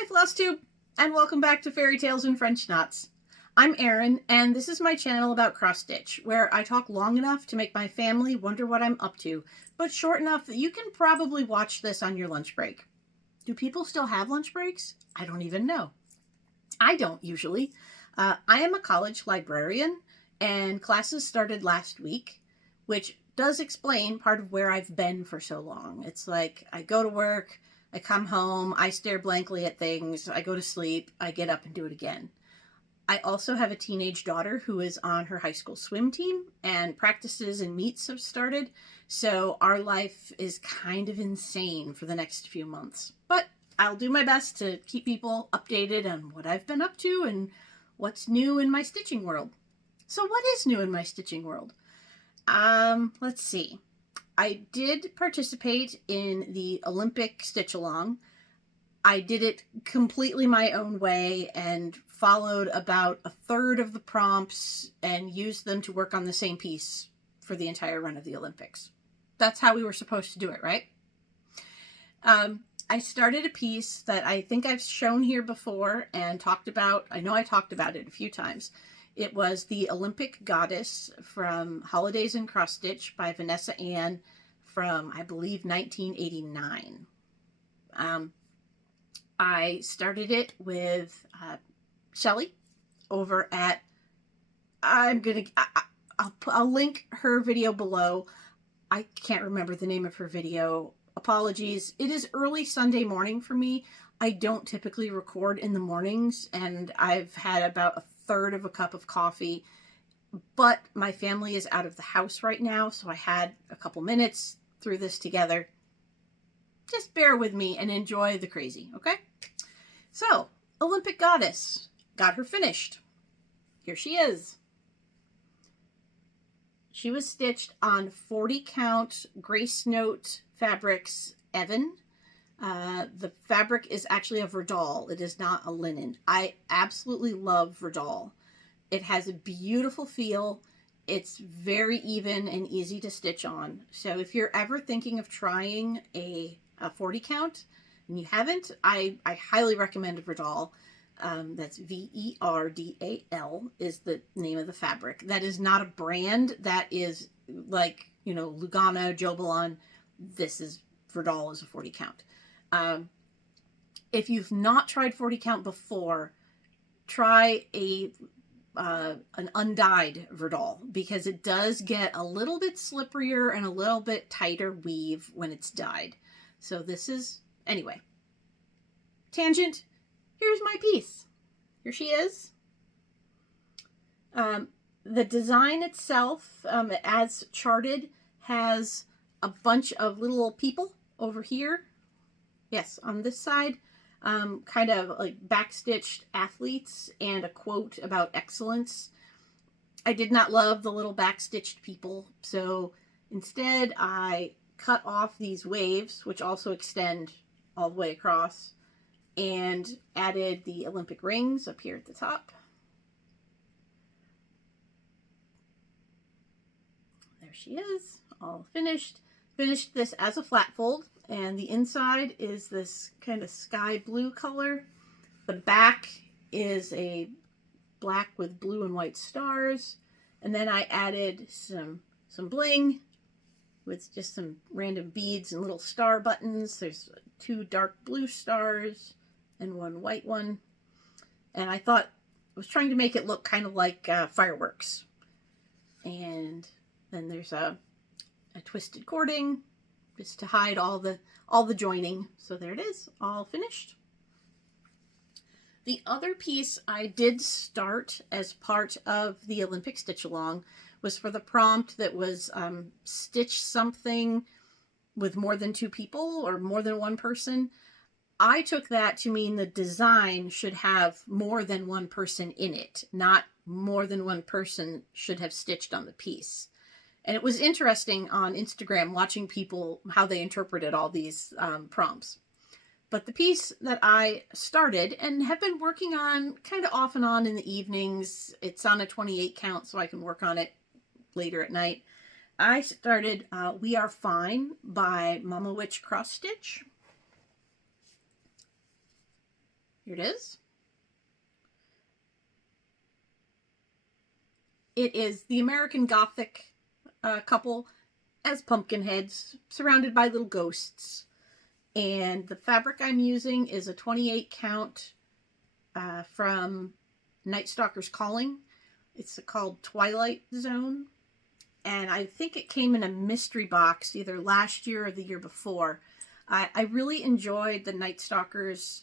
Hi FlossTube, and welcome back to Fairy Tales and French Knots. I'm Erin, and this is my channel about cross stitch, where I talk long enough to make my family wonder what I'm up to, but short enough that you can probably watch this on your lunch break. Do people still have lunch breaks? I don't even know. I don't usually. I am a college librarian, and classes started last week, which does explain part of where I've been for so long. It's like I go to work, I come home, I stare blankly at things, I go to sleep, I get up and do it again. I also have a teenage daughter who is on her high school swim team, and practices and meets have started, so our life is kind of insane for the next few months. But I'll do my best to keep people updated on what I've been up to and what's new in my stitching world. So what is new in my stitching world? Let's see. I did participate in the Olympic stitch along. I did it completely my own way and followed about a third of the prompts and used them to work on the same piece for the entire run of the Olympics. That's how we were supposed to do it, right? I started a piece that I think I've shown here before and talked about. I know I talked about it a few times. It was the Olympic Goddess from Holidays in Cross Stitch by Vanessa Ann from, I believe, 1989. I started it with Shelly over at, I'll link her video below. I can't remember the name of her video. Apologies. It is early Sunday morning for me. I don't typically record in the mornings, and I've had about a third of a cup of coffee, but my family is out of the house right now, so I had a couple minutes through this together. Just bear with me and enjoy the crazy, okay? So, Olympic Goddess. Got her finished. Here she is. She was stitched on 40 count Grace Note Fabrics Evan. The fabric is actually a verdal. It is not a linen. I absolutely love verdal. It has a beautiful feel. It's very even and easy to stitch on. So if you're ever thinking of trying a 40 count and you haven't, I highly recommend verdal. That's Verdal is the name of the fabric. That is not a brand. That is like, Lugano, Jobalon. This is Verdal is a 40 count. If you've not tried 40 count before, try an undyed Verdal, because it does get a little bit slipperier and a little bit tighter weave when it's dyed. So this is, anyway, tangent. Here's my piece. Here she is. The design itself, as charted, has a bunch of little people over here. Yes, on this side, kind of like backstitched athletes and a quote about excellence. I did not love the little backstitched people, so instead I cut off these waves, which also extend all the way across, and added the Olympic rings up here at the top. There she is, all finished. Finished this as a flat fold, and the inside is this kind of sky blue color. The back is a black with blue and white stars, and then I added some bling with just some random beads and little star buttons. There's 2 dark blue stars and 1 white one, and I thought I was trying to make it look kind of like fireworks. And then there's a twisted cording just to hide all the joining. So there it is, all finished. The other piece I did start as part of the Olympic stitch along was for the prompt that was stitch something with more than 2 people or more than 1 person. I took that to mean the design should have more than 1 person in it, not more than 1 person should have stitched on the piece. And it was interesting on Instagram watching people, how they interpreted all these prompts. But the piece that I started and have been working on kind of off and on in the evenings, it's on a 28 count, so I can work on it later at night. I started We Are Fine by Mama Witch Cross Stitch. Here it is. It is the American Gothic couple as pumpkin heads surrounded by little ghosts. And the fabric I'm using is a 28 count from Night Stalker's Calling. It's called Twilight Zone. And I think it came in a mystery box either last year or the year before. I really enjoyed the Night Stalker's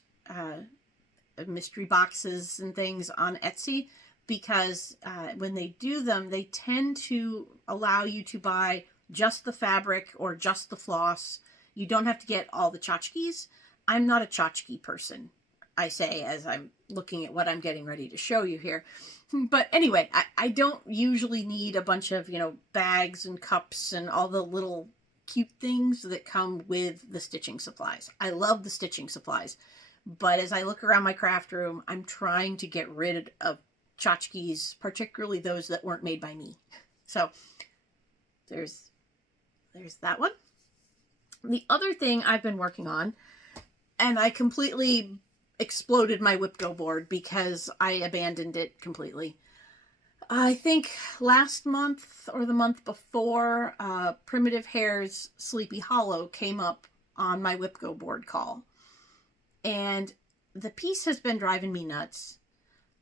mystery boxes and things on Etsy because when they do them, they tend to allow you to buy just the fabric or just the floss. You don't have to get all the tchotchkes. I'm not a tchotchke person, I say, as I'm looking at what I'm getting ready to show you here. But anyway, I don't usually need a bunch of, bags and cups and all the little cute things that come with the stitching supplies. I love the stitching supplies. But as I look around my craft room, I'm trying to get rid of tchotchkes, particularly those that weren't made by me. So there's that one. The other thing I've been working on, and I completely exploded my Whipco board because I abandoned it completely. I think last month or the month before, Primitive Hair's Sleepy Hollow came up on my Whipco board call. And the piece has been driving me nuts.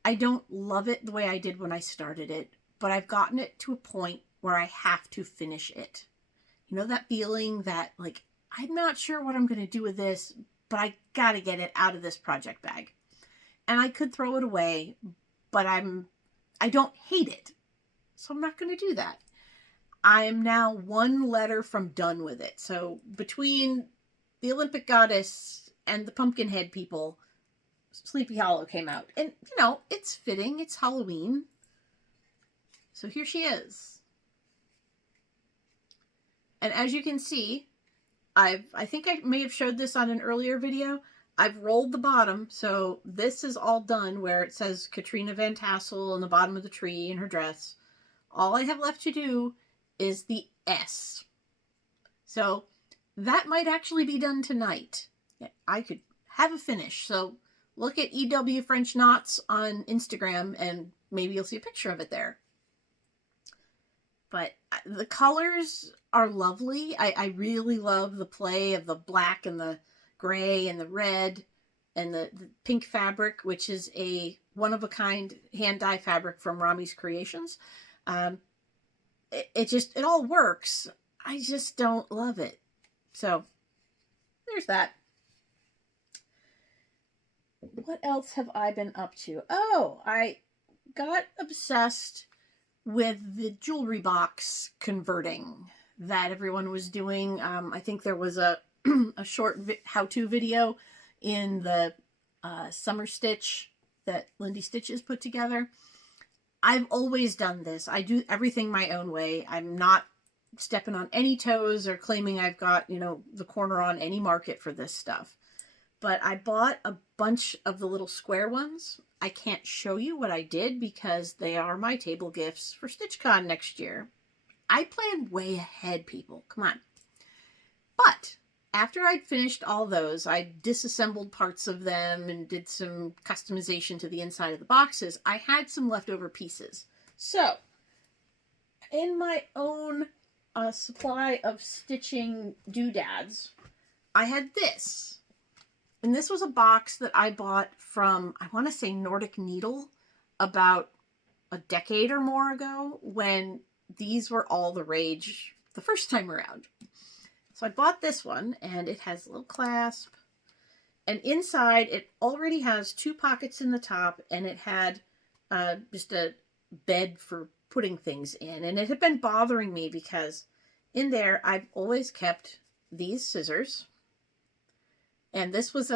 I don't love it the way I did when I started it, but I've gotten it to a point where I have to finish it. You know that feeling that, like, I'm not sure what I'm going to do with this, but I got to get it out of this project bag. And I could throw it away, but I don't hate it. So I'm not going to do that. I am now one letter from done with it. So between the Olympic Goddess and the Pumpkinhead people, Sleepy Hollow came out. And, it's fitting. It's Halloween. So here she is. And as you can see, I think I may have showed this on an earlier video. I've rolled the bottom, so this is all done where it says Katrina Van Tassel on the bottom of the tree in her dress. All I have left to do is the S. So that might actually be done tonight. I could have a finish. So look at EW French Knots on Instagram and maybe you'll see a picture of it there. But the colors are lovely. I really love the play of the black and the gray and the red and the pink fabric, which is a one-of-a-kind hand-dye fabric from Rami's Creations. It all works. I just don't love it. So there's that. What else have I been up to? Oh, I got obsessed with the jewelry box converting that everyone was doing. I think there was a short how-to video in the Summer Stitch that Lindy Stitches put together. I've always done this. I do everything my own way. I'm not stepping on any toes or claiming I've got, the corner on any market for this stuff. But I bought a bunch of the little square ones. I can't show you what I did because they are my table gifts for StitchCon next year. I planned way ahead, people. Come on. But after I'd finished all those, I disassembled parts of them and did some customization to the inside of the boxes. I had some leftover pieces. So, in my own supply of stitching doodads, I had this. And this was a box that I bought from, I want to say Nordic Needle, about a decade or more ago when these were all the rage the first time around. So I bought this one, and it has a little clasp. And inside, it already has 2 pockets in the top, and it had just a bed for putting things in. And it had been bothering me because in there, I've always kept these scissors. And this was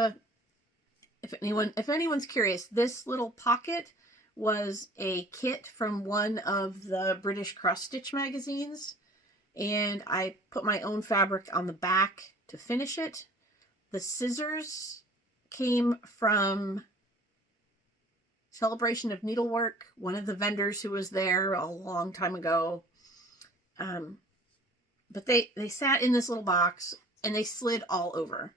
if anyone's curious, this little pocket was a kit from one of the British cross stitch magazines. And I put my own fabric on the back to finish it. The scissors came from Celebration of Needlework, one of the vendors who was there a long time ago. But they sat in this little box and they slid all over.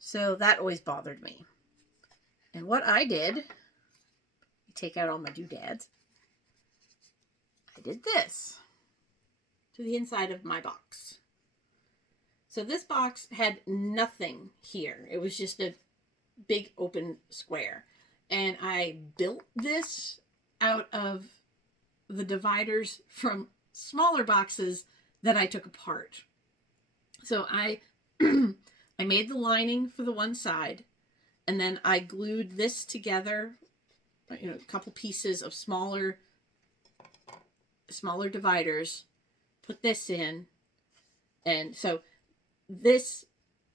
So that always bothered me. And what I did, take out all my doodads, I did this to the inside of my box. So this box had nothing here. It was just a big open square. And I built this out of the dividers from smaller boxes that I took apart. So I I made the lining for the one side, and then I glued this together, a couple pieces of smaller dividers, put this in, and so this,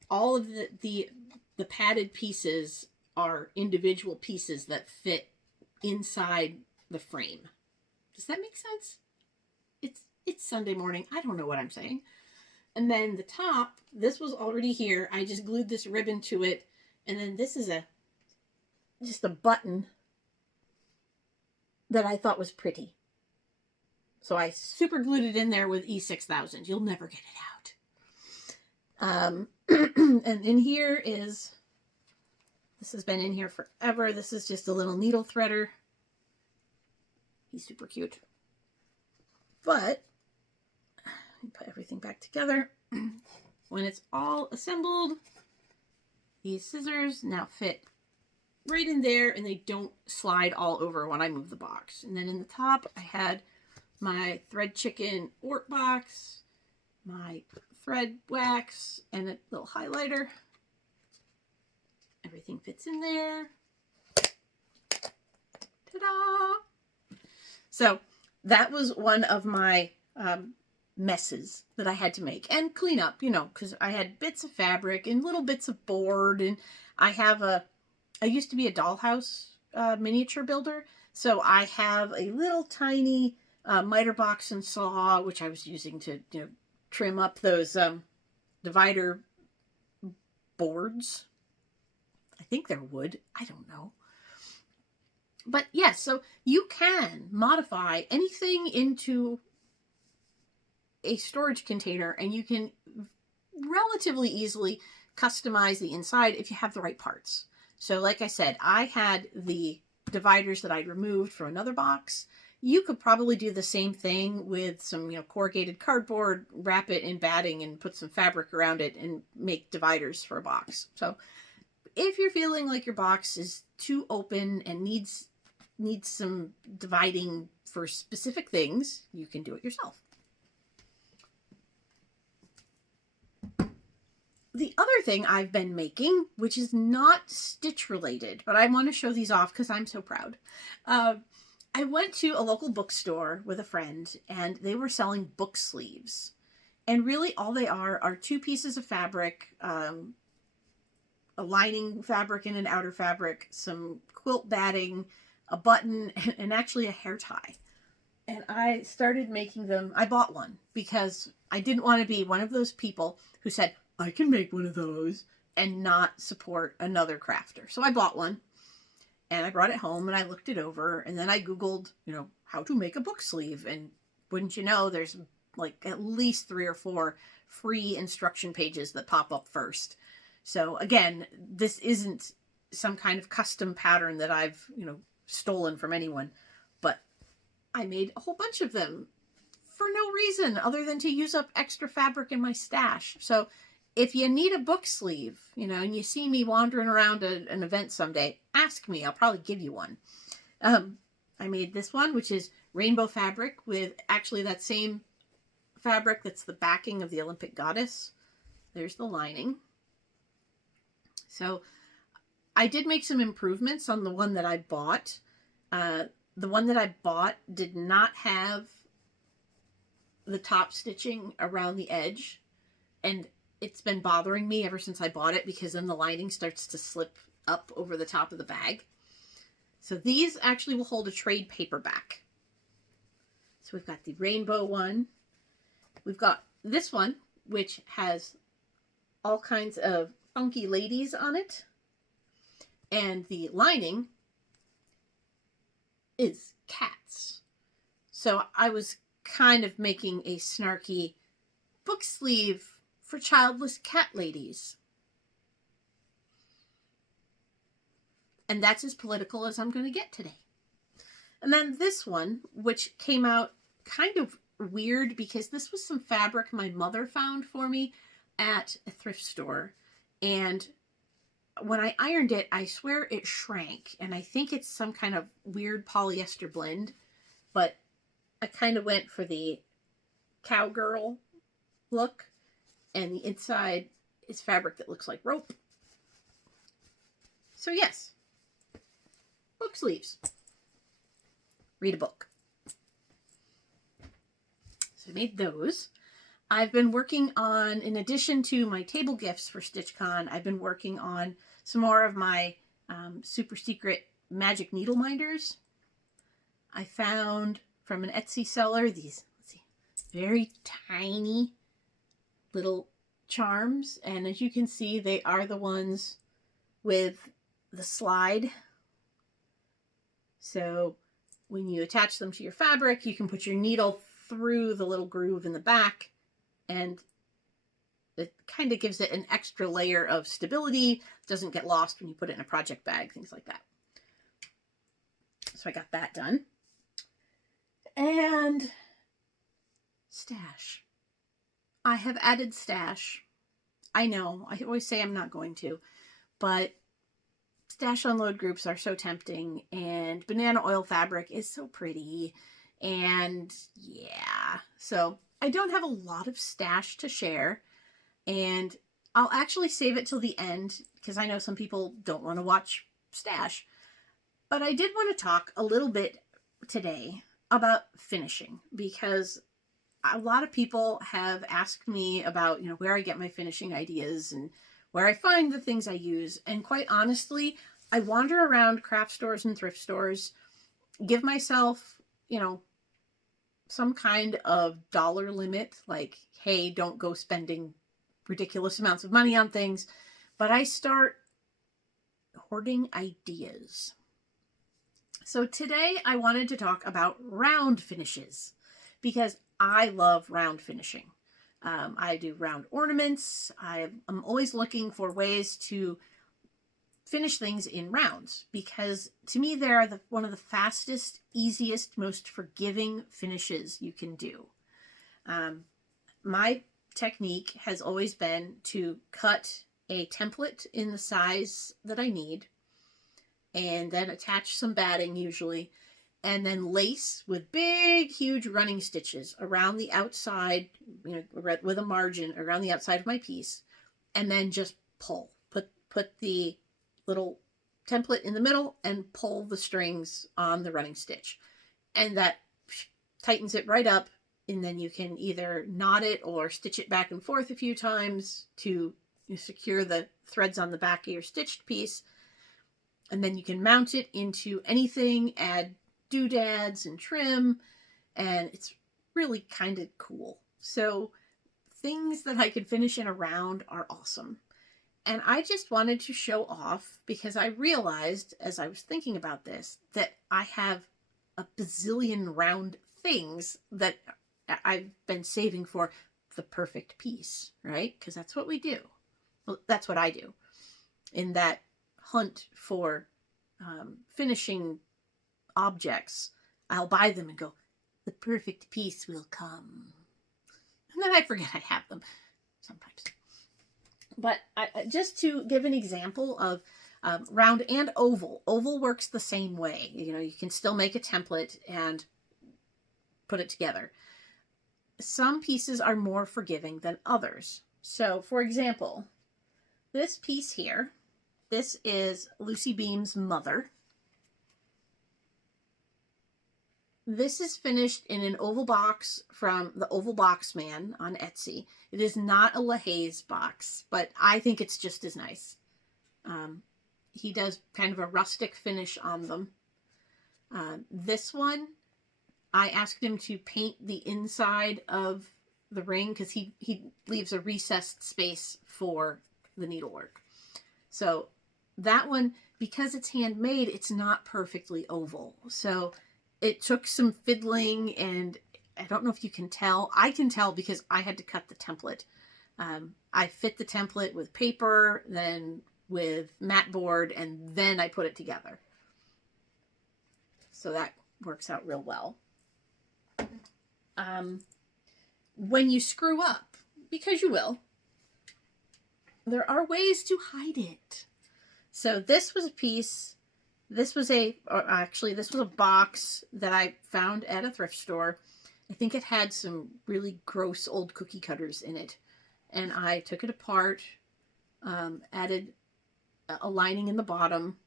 all of the padded pieces are individual pieces that fit inside the frame. Does that make sense? It's Sunday morning. I don't know what I'm saying. And then the top, this was already here. I just glued this ribbon to it. And then this is just a button that I thought was pretty. So I super glued it in there with E6000. You'll never get it out. And in here is, this has been in here forever. This is just a little needle threader. He's super cute. But put everything back together. When it's all assembled, these scissors now fit right in there, and they don't slide all over when I move the box. And then in the top, I had my thread chicken ort box, my thread wax, and a little highlighter. Everything fits in there. Ta-da! So that was one of my messes that I had to make and clean up, because I had bits of fabric and little bits of board, and I used to be a dollhouse miniature builder, so I have a little tiny miter box and saw, which I was using to trim up those divider boards. I think they're wood. I don't know. But yes, so you can modify anything into a storage container, and you can relatively easily customize the inside if you have the right parts. So like I said, I had the dividers that I removed from another box. You could probably do the same thing with some, corrugated cardboard, wrap it in batting and put some fabric around it and make dividers for a box. So if you're feeling like your box is too open and needs some dividing for specific things, you can do it yourself. The other thing I've been making, which is not stitch related, but I want to show these off because I'm so proud. I went to a local bookstore with a friend, and they were selling book sleeves. And really all they are two pieces of fabric, a lining fabric and an outer fabric, some quilt batting, a button, and actually a hair tie. And I started making them. I bought one because I didn't want to be one of those people who said, I can make one of those, and not support another crafter. So I bought one, and I brought it home, and I looked it over, and then I Googled, how to make a book sleeve. And wouldn't you know, there's like at least 3 or 4 free instruction pages that pop up first. So again, this isn't some kind of custom pattern that I've, stolen from anyone, but I made a whole bunch of them for no reason other than to use up extra fabric in my stash. So if you need a book sleeve, and you see me wandering around an event someday, ask me. I'll probably give you one. I made this one, which is rainbow fabric with actually that same fabric that's the backing of the Olympic goddess. There's the lining. So I did make some improvements on the one that I bought. The one that I bought did not have the top stitching around the edge, and it's been bothering me ever since I bought it because then the lining starts to slip up over the top of the bag. So these actually will hold a trade paperback. So we've got the rainbow one. We've got this one, which has all kinds of funky ladies on it. And the lining is cats. So I was kind of making a snarky book sleeve for childless cat ladies. And that's as political as I'm going to get today. And then this one, which came out kind of weird because this was some fabric my mother found for me at a thrift store. And when I ironed it, I swear it shrank. And I think it's some kind of weird polyester blend. But I kind of went for the cowgirl look. And the inside is fabric that looks like rope. So yes, book sleeves. Read a book. So I made those. I've been working on, in addition to my table gifts for StitchCon, I've been working on some more of my super secret magic needle minders. I found from an Etsy seller these, let's see, very tiny little charms. And as you can see, they are the ones with the slide. So when you attach them to your fabric, you can put your needle through the little groove in the back, and it kind of gives it an extra layer of stability. It doesn't get lost when you put it in a project bag, things like that. So I got that done. And stash. I have added stash. I know, I always say I'm not going to, but stash unload groups are so tempting, and banana oil fabric is so pretty, and yeah. So I don't have a lot of stash to share, and I'll actually save it till the end because I know some people don't want to watch stash. But I did want to talk a little bit today about finishing, because a lot of people have asked me about, where I get my finishing ideas and where I find the things I use. And quite honestly, I wander around craft stores and thrift stores, give myself, some kind of dollar limit, like, hey, don't go spending ridiculous amounts of money on things. But I start hoarding ideas. So today I wanted to talk about round finishes, because I love round finishing. I do round ornaments. I'm always looking for ways to finish things in rounds, because to me they're one of the fastest, easiest, most forgiving finishes you can do. My technique has always been to cut a template in the size that I need, and then attach some batting usually, and then lace with big, huge running stitches around the outside, with a margin around the outside of my piece, and then just pull. Put the little template in the middle and pull the strings on the running stitch. And that tightens it right up, and then you can either knot it or stitch it back and forth a few times to secure the threads on the back of your stitched piece. And then you can mount it into anything, add doodads and trim, and it's really kind of cool. So things that I could finish in a round are awesome. And I just wanted to show off, because I realized as I was thinking about this that I have a bazillion round things that I've been saving for the perfect piece, right? Because that's what we do. Well, that's what I do in that hunt for finishing objects. I'll buy them and go, the perfect piece will come. And then I forget I have them sometimes. But just to give an example of round and oval. Oval works the same way. You can still make a template and put it together. Some pieces are more forgiving than others. So, for example, this piece here, this is Lucy Beam's Mother. This is finished in an oval box from the Oval Box Man on Etsy. It is not a LaHaye box, but I think it's just as nice. He does kind of a rustic finish on them. This one, I asked him to paint the inside of the ring because he leaves a recessed space for the needlework. So that one, because it's handmade, it's not perfectly oval. So it took some fiddling, and I don't know if you can tell. I can tell because I had to cut the template. I fit the template with paper, then with mat board, and then I put it together. So that works out real well. When you screw up, because you will, there are ways to hide it. So this was a piece, this was a box that I found at a thrift store. I think it had some really gross old cookie cutters in it. And I took it apart, added a lining in the bottom.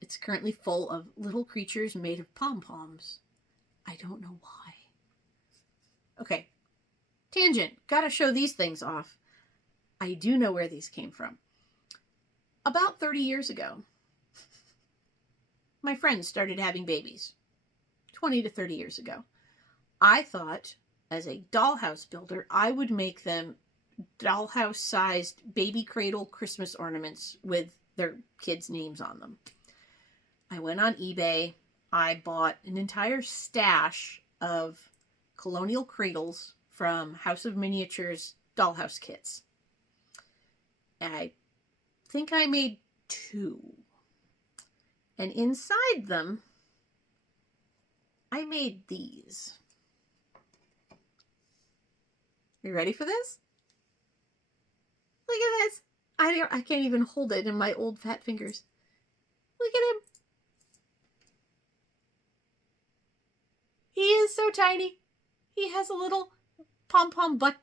It's currently full of little creatures made of pom-poms. I don't know why. Okay, tangent. Gotta show these things off. I do know where these came from. About 30 years ago, my friends started having babies. 20 to 30 years ago. I thought, as a dollhouse builder, I would make them dollhouse-sized baby cradle Christmas ornaments with their kids' names on them. I went on eBay. I bought an entire stash of colonial cradles from House of Miniatures dollhouse kits. I think I made 2. And inside them, I made these. You ready for this? Look at this. I can't even hold it in my old fat fingers. Look at him. He is so tiny. He has a little pom-pom butt.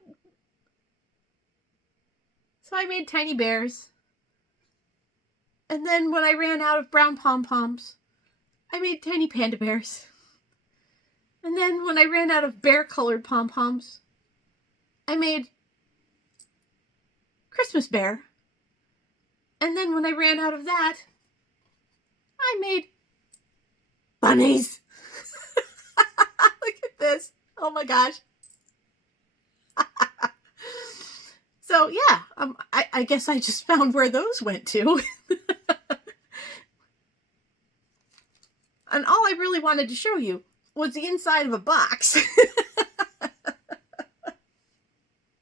So I made tiny bears. And then when I ran out of brown pom-poms, I made tiny panda bears. And then when I ran out of bear-colored pom-poms, I made Christmas bear. And then when I ran out of that, I made bunnies. Look at this. Oh my gosh. So yeah, I guess I just found where those went to. And all I really wanted to show you was the inside of a box.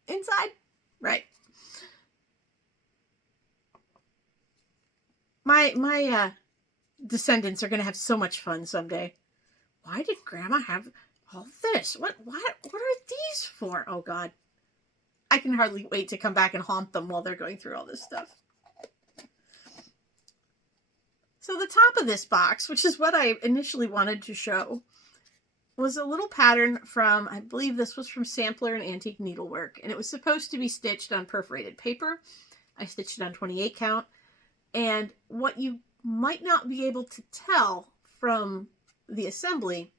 Inside? Right. My descendants are going to have so much fun someday. Why did Grandma have all this? What are these for? Oh God. I can hardly wait to come back and haunt them while they're going through all this stuff. So the top of this box, which is what I initially wanted to show, was a little pattern from, I believe this was from Sampler and Antique Needlework, and it was supposed to be stitched on perforated paper. I stitched it on 28 count, and what you might not be able to tell from the assembly,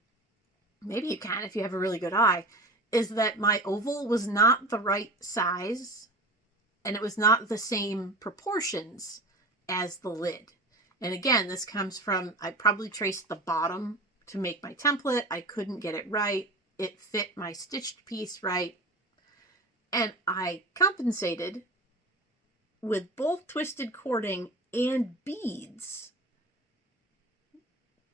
maybe you can if you have a really good eye, is that my oval was not the right size, and it was not the same proportions as the lid. And again, this comes from, I probably traced the bottom to make my template. I couldn't get it right. It fit my stitched piece right. And I compensated with both twisted cording and beads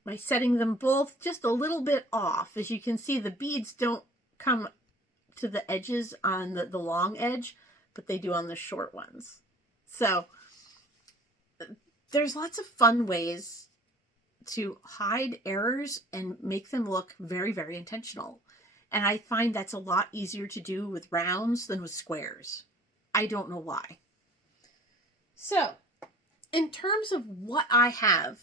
by setting them both just a little bit off. As you can see, the beads don't come to the edges on the long edge, but they do on the short ones. So there's lots of fun ways to hide errors and make them look very, very intentional. And I find that's a lot easier to do with rounds than with squares. I don't know why. So, in terms of what I have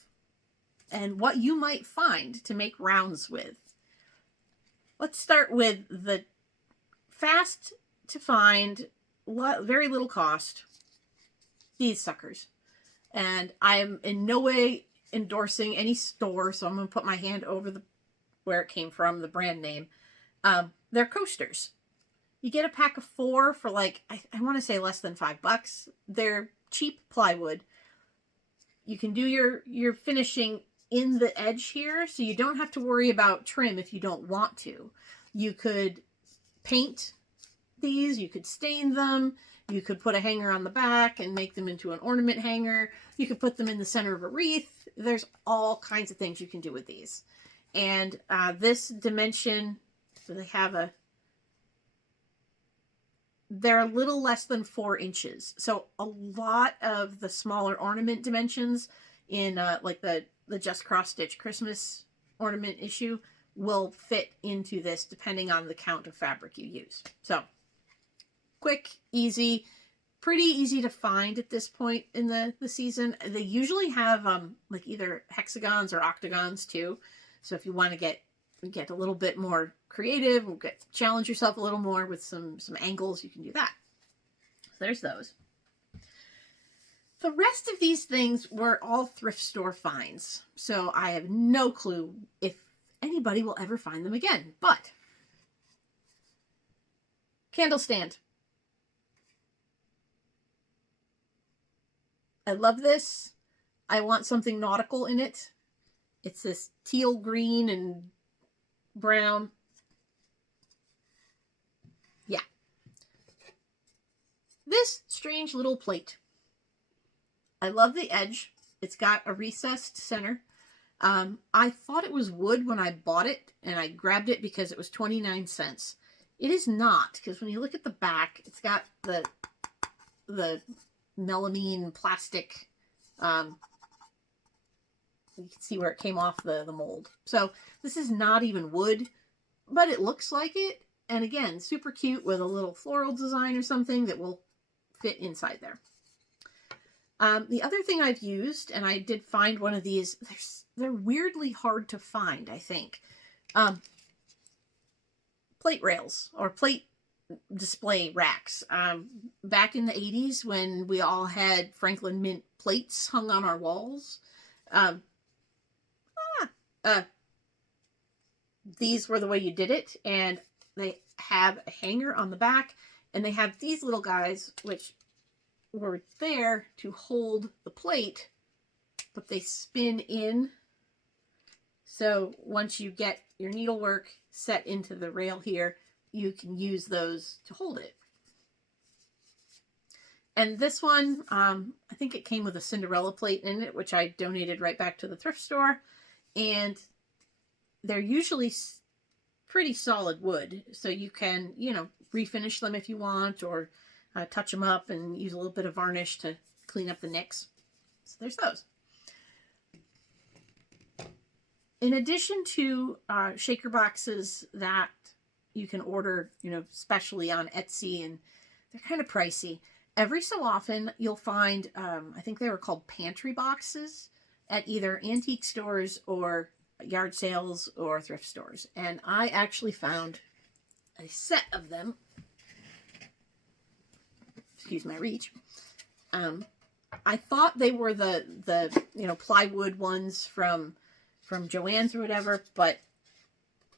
and what you might find to make rounds with, let's start with the fast to find, very little cost, these suckers. And I'm in no way endorsing any store, so I'm going to put my hand over where it came from, the brand name. They're coasters. You get a pack of 4 for like, I want to say less than $5. They're cheap plywood. You can do your finishing in the edge here, so you don't have to worry about trim if you don't want to. You could paint these, you could stain them, you could put a hanger on the back and make them into an ornament hanger. You could put them in the center of a wreath. There's all kinds of things you can do with these. And this dimension, so they have they're a little less than 4 inches. So a lot of the smaller ornament dimensions in like the Just Cross Stitch Christmas ornament issue will fit into this depending on the count of fabric you use. So quick, easy, pretty easy to find at this point in the season. They usually have like either hexagons or octagons too. So if you want to get a little bit more creative, or challenge yourself a little more with some angles, you can do that. So there's those. The rest of these things were all thrift store finds. So I have no clue if anybody will ever find them again. But candle stand. I love this. I want something nautical in it. It's this teal green and brown. Yeah. This strange little plate. I love the edge. It's got a recessed center. I thought it was wood when I bought it, and I grabbed it because it was 29 cents. It is not, because when you look at the back, it's got the melamine plastic. You can see where it came off the mold. So this is not even wood, but it looks like it. And again, super cute with a little floral design or something that will fit inside there. The other thing I've used, and I did find one of these, they're weirdly hard to find, I think. Plate rails or plate display racks. Back in the 80s when we all had Franklin Mint plates hung on our walls, these were the way you did it, and they have a hanger on the back, and they have these little guys which were there to hold the plate, but they spin in. So once you get your needlework set into the rail here, you can use those to hold it. And this one, I think it came with a Cinderella plate in it, which I donated right back to the thrift store. And they're usually pretty solid wood, so you can, refinish them if you want, or touch them up and use a little bit of varnish to clean up the nicks. So there's those. In addition to shaker boxes that you can order, specially on Etsy, and they're kind of pricey. Every so often you'll find, I think they were called pantry boxes at either antique stores or yard sales or thrift stores. And I actually found a set of them. Excuse my reach. I thought they were the plywood ones from Joann's or whatever, but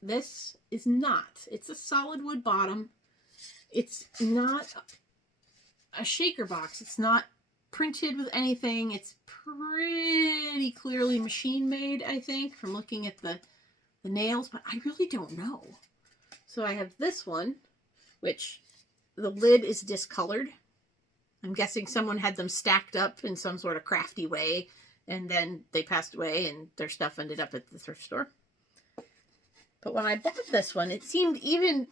this is not. It's a solid wood bottom. It's not a shaker box. It's not printed with anything. It's pretty clearly machine made, I think, from looking at the nails, but I really don't know. So I have this one, which the lid is discolored. I'm guessing someone had them stacked up in some sort of crafty way, and then they passed away and their stuff ended up at the thrift store. But when I bought this one, it seemed even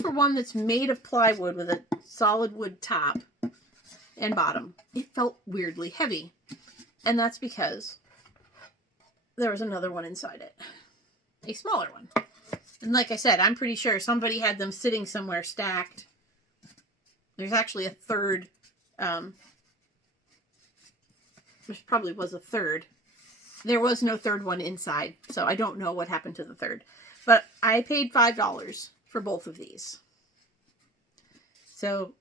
for one that's made of plywood with a solid wood top and bottom, it felt weirdly heavy. And that's because there was another one inside it. A smaller one. And like I said, I'm pretty sure somebody had them sitting somewhere stacked. There's actually a third. There probably was a third. There was no third one inside, so I don't know what happened to the third. But I paid $5 for both of these. So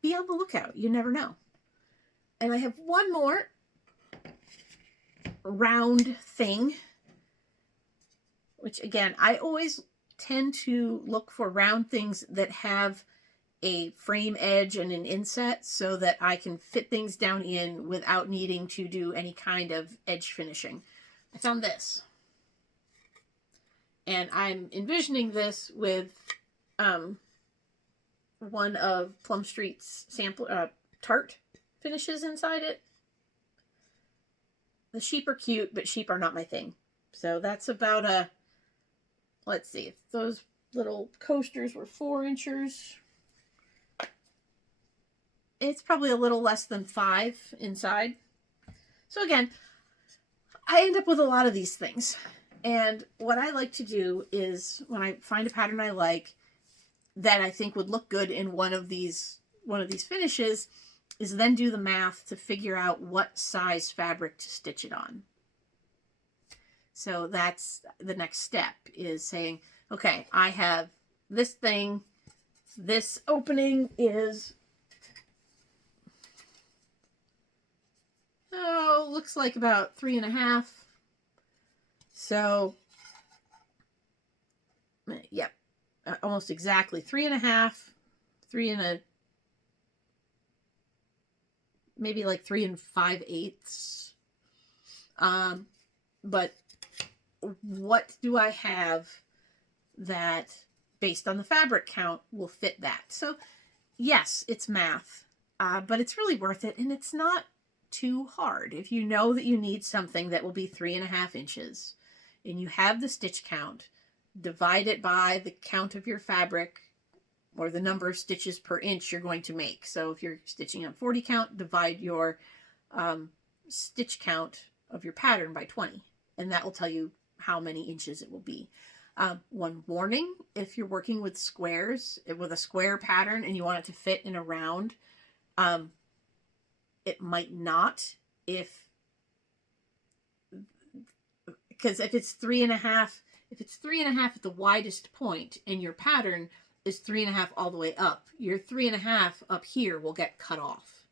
be on the lookout. You never know. And I have one more round thing, which again, I always tend to look for round things that have a frame edge and an inset so that I can fit things down in without needing to do any kind of edge finishing. I found this. And I'm envisioning this with one of Plum Street's sample tart finishes inside it. The sheep are cute, but sheep are not my thing. So that's about a, let's see, if those little coasters were 4 inches, it's probably a little less than 5 inside. So again, I end up with a lot of these things. And what I like to do is when I find a pattern I like that I think would look good in one of these finishes, is then do the math to figure out what size fabric to stitch it on. So that's the next step, is saying, okay, I have this thing, this opening is, looks like about 3.5. So, yep, almost exactly 3.5, maybe like 3 5/8. But what do I have that, based on the fabric count, will fit that? So yes, it's math, but it's really worth it, and it's not too hard. If you know that you need something that will be 3.5 inches and you have the stitch count, divide it by the count of your fabric or the number of stitches per inch you're going to make. So if you're stitching on 40 count, divide your stitch count of your pattern by 20, and that will tell you how many inches it will be. One warning, if you're working with squares, with a square pattern and you want it to fit in a round, it might not, because if it's 3.5, at the widest point and your pattern is 3.5 all the way up, your 3.5 up here will get cut off.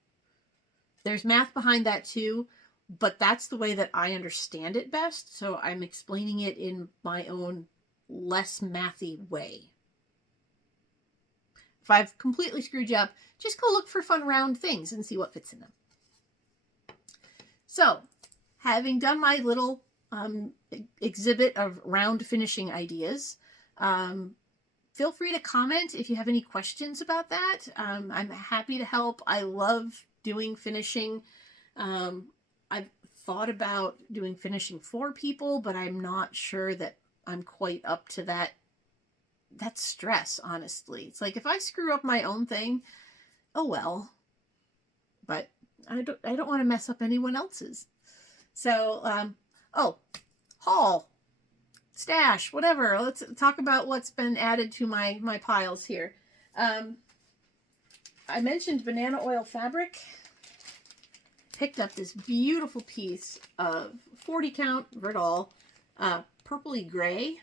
There's math behind that too, but that's the way that I understand it best. So I'm explaining it in my own less mathy way. If I've completely screwed you up, just go look for fun round things and see what fits in them. So, having done my little exhibit of round finishing ideas, feel free to comment if you have any questions about that. I'm happy to help. I love doing finishing. I've thought about doing finishing for people, but I'm not sure that I'm quite up to that stress, honestly. It's like, if I screw up my own thing, oh well. But I don't want to mess up anyone else's. So, haul, stash, whatever. Let's talk about what's been added to my piles here. I mentioned banana oil fabric. Picked up this beautiful piece of 40 count Verdal, purpley gray.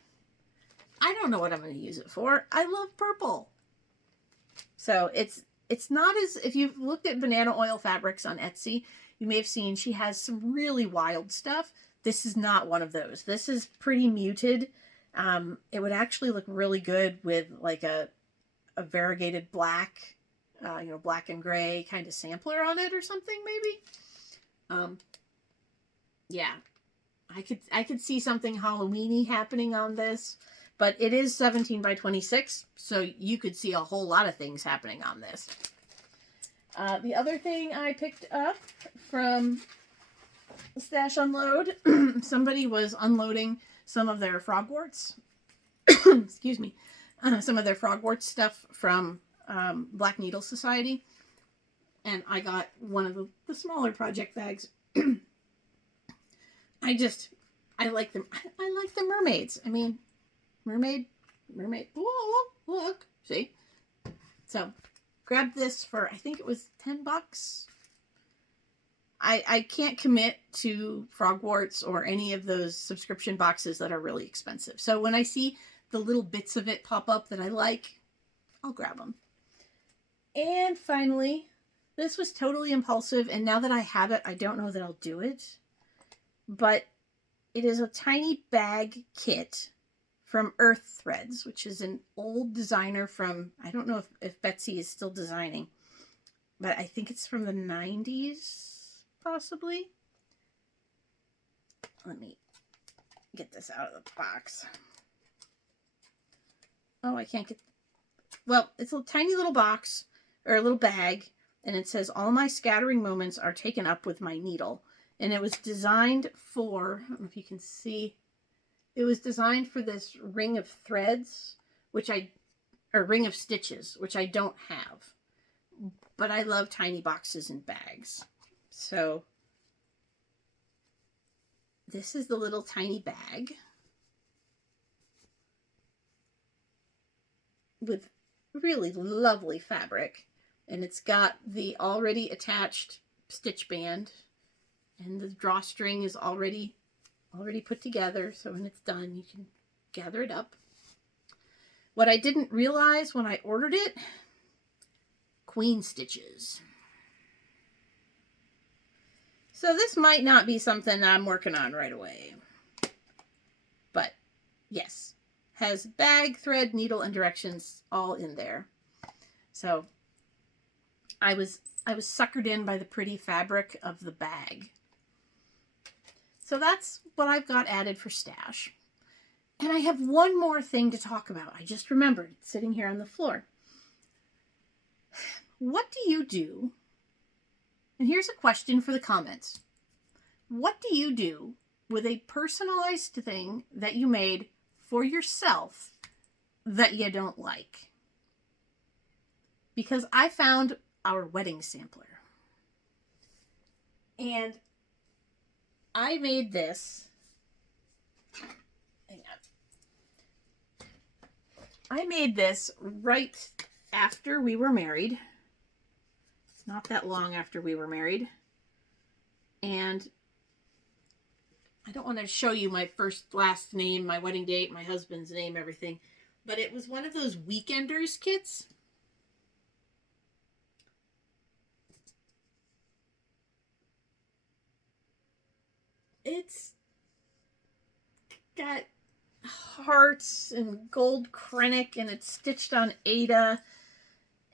I don't know what I'm going to use it for. I love purple. So it's not as, if you've looked at banana oil fabrics on Etsy, you may have seen she has some really wild stuff. This is not one of those. This is pretty muted. It would actually look really good with like a variegated black, black and gray kind of sampler on it or something, maybe. Yeah, I could see something Halloween-y happening on this, but it is 17 by 26, so you could see a whole lot of things happening on this. The other thing I picked up from Stash Unload, somebody was unloading some of their frogworts. Excuse me. Some of their frogwort stuff from Black Needle Society. And I got one of the smaller project bags. I like them. I like the mermaids. I mean, mermaid. Whoa, look. See? So, grabbed this for, I think it was $10. I can't commit to frogworts or any of those subscription boxes that are really expensive. So when I see the little bits of it pop up that I like, I'll grab them. And finally, this was totally impulsive, and now that I have it, I don't know that I'll do it. But it is a tiny bag kit from Earth Threads, which is an old designer from, I don't know if Betsy is still designing, but I think it's from the 90s, possibly. Let me get this out of the box. Oh, I can't get... Well, it's a tiny little box, or a little bag, and it says, all my scattering moments are taken up with my needle. And it was designed for, I don't know if you can see, it was designed for this ring of threads, or ring of stitches, which I don't have. but I love tiny boxes and bags. So this is the little tiny bag with really lovely fabric, and it's got the already attached stitch band, and the drawstring is already put together, so when it's done you can gather it up. What I didn't realize when I ordered it, queen stitches. So this might not be something I'm working on right away, but yes, has bag, thread, needle, and directions all in there. So I was suckered in by the pretty fabric of the bag. So that's what I've got added for stash. And I have one more thing to talk about. I just remembered, it's sitting here on the floor. What do you do? And here's a question for the comments. What do you do with a personalized thing that you made for yourself that you don't like? Because I found our wedding sampler. And I made this. Hang on. I made this right after we were married. It's not that long after we were married. And I don't want to show you my first, last name, my wedding date, my husband's name, everything. But it was one of those Weekenders kits. It's got hearts and gold krennic, and it's stitched on Ada,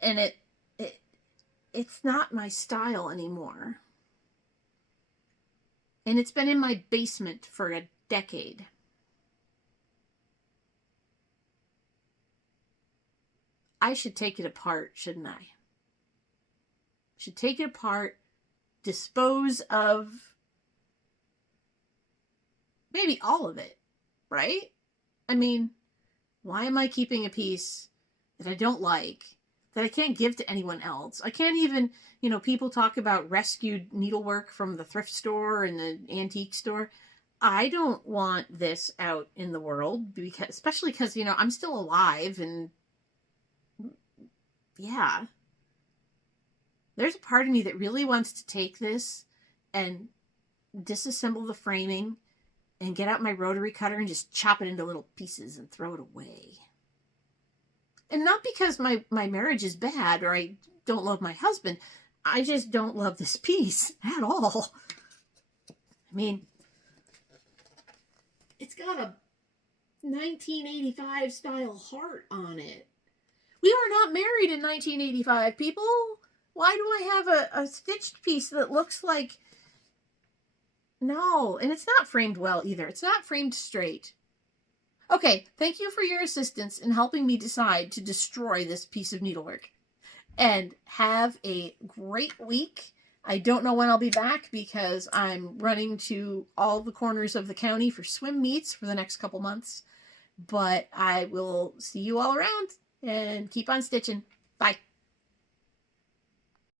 and it's not my style anymore. And it's been in my basement for a decade. I should take it apart, shouldn't I? Should take it apart, dispose of maybe all of it, right? I mean, why am I keeping a piece that I don't like, that I can't give to anyone else? I can't even, people talk about rescued needlework from the thrift store and the antique store. I don't want this out in the world, because, especially because, I'm still alive, and yeah. There's a part of me that really wants to take this and disassemble the framing and get out my rotary cutter and just chop it into little pieces and throw it away. And not because my marriage is bad or I don't love my husband. I just don't love this piece at all. I mean, it's got a 1985 style heart on it. We were not married in 1985, people. Why do I have a stitched piece that looks like... No, and it's not framed well either. It's not framed straight. Okay, thank you for your assistance in helping me decide to destroy this piece of needlework. And have a great week. I don't know when I'll be back because I'm running to all the corners of the county for swim meets for the next couple months. But I will see you all around, and keep on stitching. Bye.